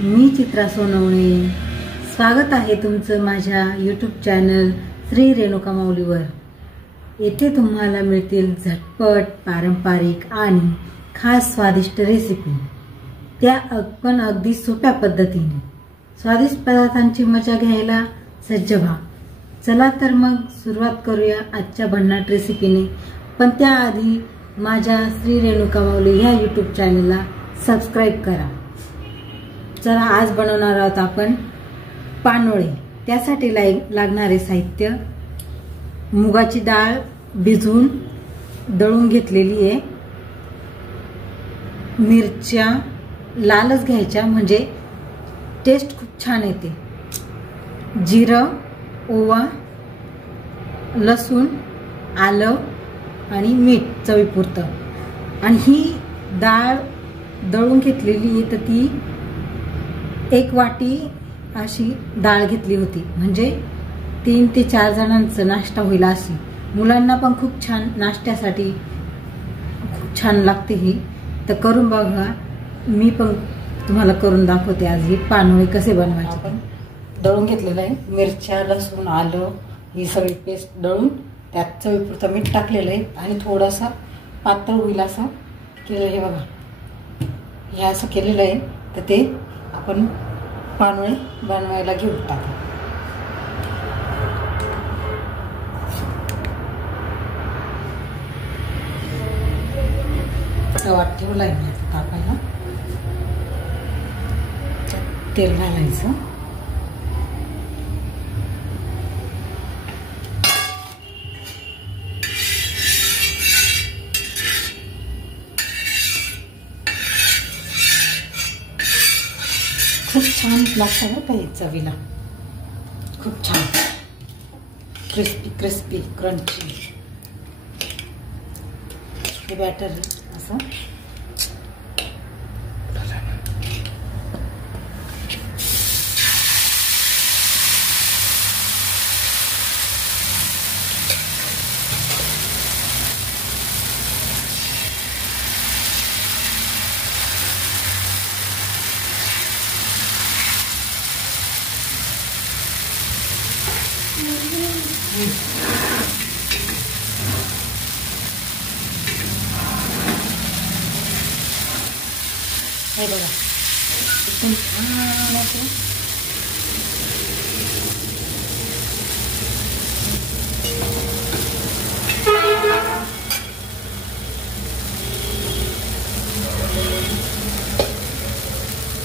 मी चित्रा सोनवणे. स्वागत आहे तुमचं माझ्या यूट्यूब चॅनल श्री रेणुका माऊलीवर. येथे तुम्हाला मिळतील झटपट, पारंपरिक आणि खास स्वादिष्ट रेसिपी, त्या पण अगदी सोप्या पद्धतीने. स्वादिष्ट पदार्थांची मजा घ्यायला सज्ज व्हा. चला तर मग सुरुवात करूया आजच्या भन्नाट रेसिपीने. पण त्याआधी माझ्या श्री रेणुका माऊली ह्या यूट्यूब चॅनलला सबस्क्राईब करा. चला आज बनवणार आहोत आपण पानोळे. त्यासाठी लागणारे साहित्य: मुगाची डाळ भिजवून दळून घेतलेली आहे, मिरच्या लालच घ्यायच्या म्हणजे टेस्ट खूप छान येते, जिरं, ओवा, लसूण, आलं आणि मीठ चवीपुरतं. आणि ही डाळ दळून घेतलेली आहे, तर ती 1 वाटी अशी डाळ घेतली होती, म्हणजे 3 ते 4 जणांचा नाश्ता होईल अशी. मुलांना पण खूप छान नाश्त्यासाठी खूप छान लागते ही. तर करून बघा. मी पण तुम्हाला करून दाखवते आज ही पानोळे कसे बनवायचे. आपण दळून घेतलेलं आहे, मिरच्या, लसूण, आलं ही सगळी पेस्ट दळून त्यात चवीपुरतं मीठ टाकलेलं आहे आणि थोडासा पातळ होईल असं केलं. हे बघा, हे असं केलेलं आहे. तर ते आपण पानोळे बनवायला घेऊ टाकू. तवा ठेवला आहे मी आता तापायला. तेल घालायचं. खूप छान लागतं ना काही चवीला, खूप छान क्रिस्पी क्रिस्पी क्रंची हे बॅटर असं. हे बघा, एकदम छान असं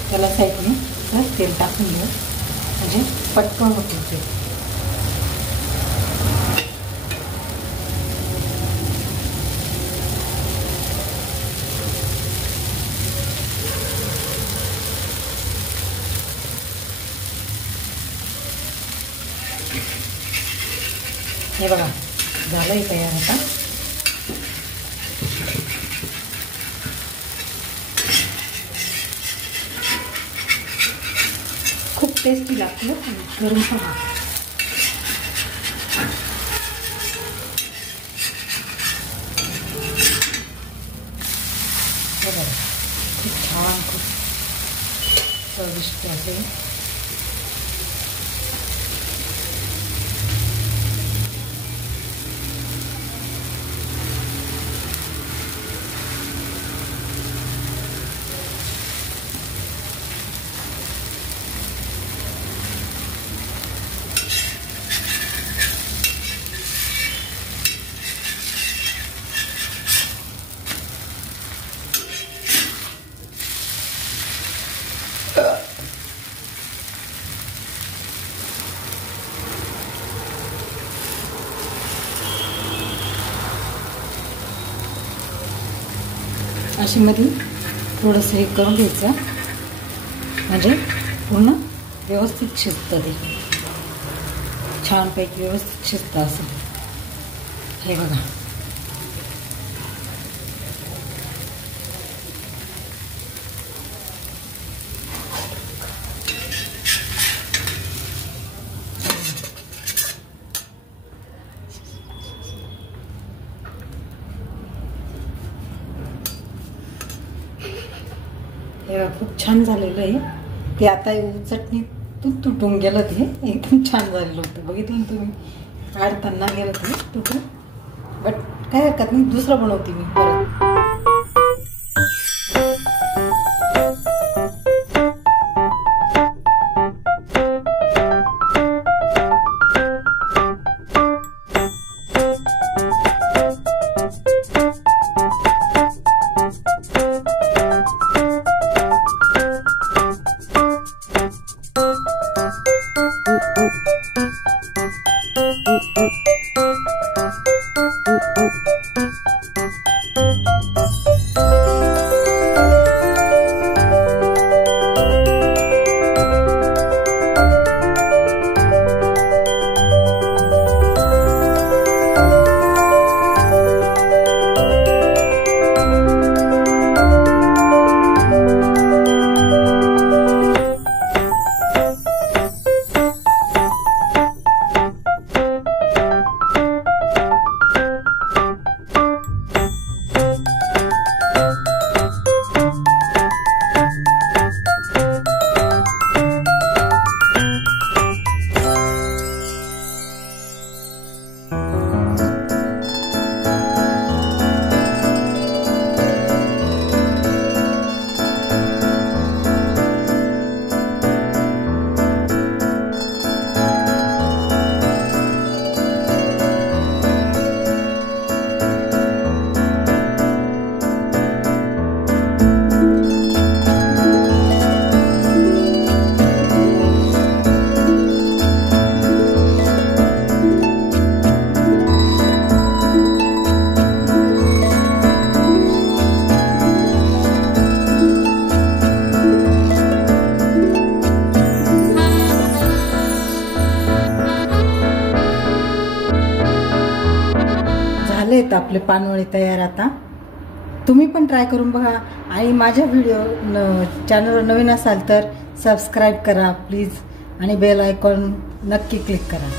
त्याला साईडने तेल टाकून घेऊ, म्हणजे पटकन होते ते. हे बघा, झालंय तयार आता. खूप टेस्टी लागतं, करून पहा. हे बघा, खूप छान, खूप चविष्ट असे. अशी मध्ये थोडंसं हे करून घ्यायचं, म्हणजे पूर्ण व्यवस्थित शिजतं ते, छानपैकी व्यवस्थित शिजतं असं. हे बघा, हे खूप छान झालेलं आहे. ते आता चटणीतून तुटून गेलं, ते एकदम छान झालेलं होतं. बघितलं ना तुम्ही, काढताना गेलं ते तुटून. बट काय हरकत नाही, दुसरं बनवते मी परत. झालेत आपले पानवळे तयार. आता तुम्ही पण ट्राय करून बघा. आणि माझ्या चॅनलवर नवीन असाल तर सबस्क्राईब करा प्लीज, आणि बेल आयकॉन नक्की क्लिक करा.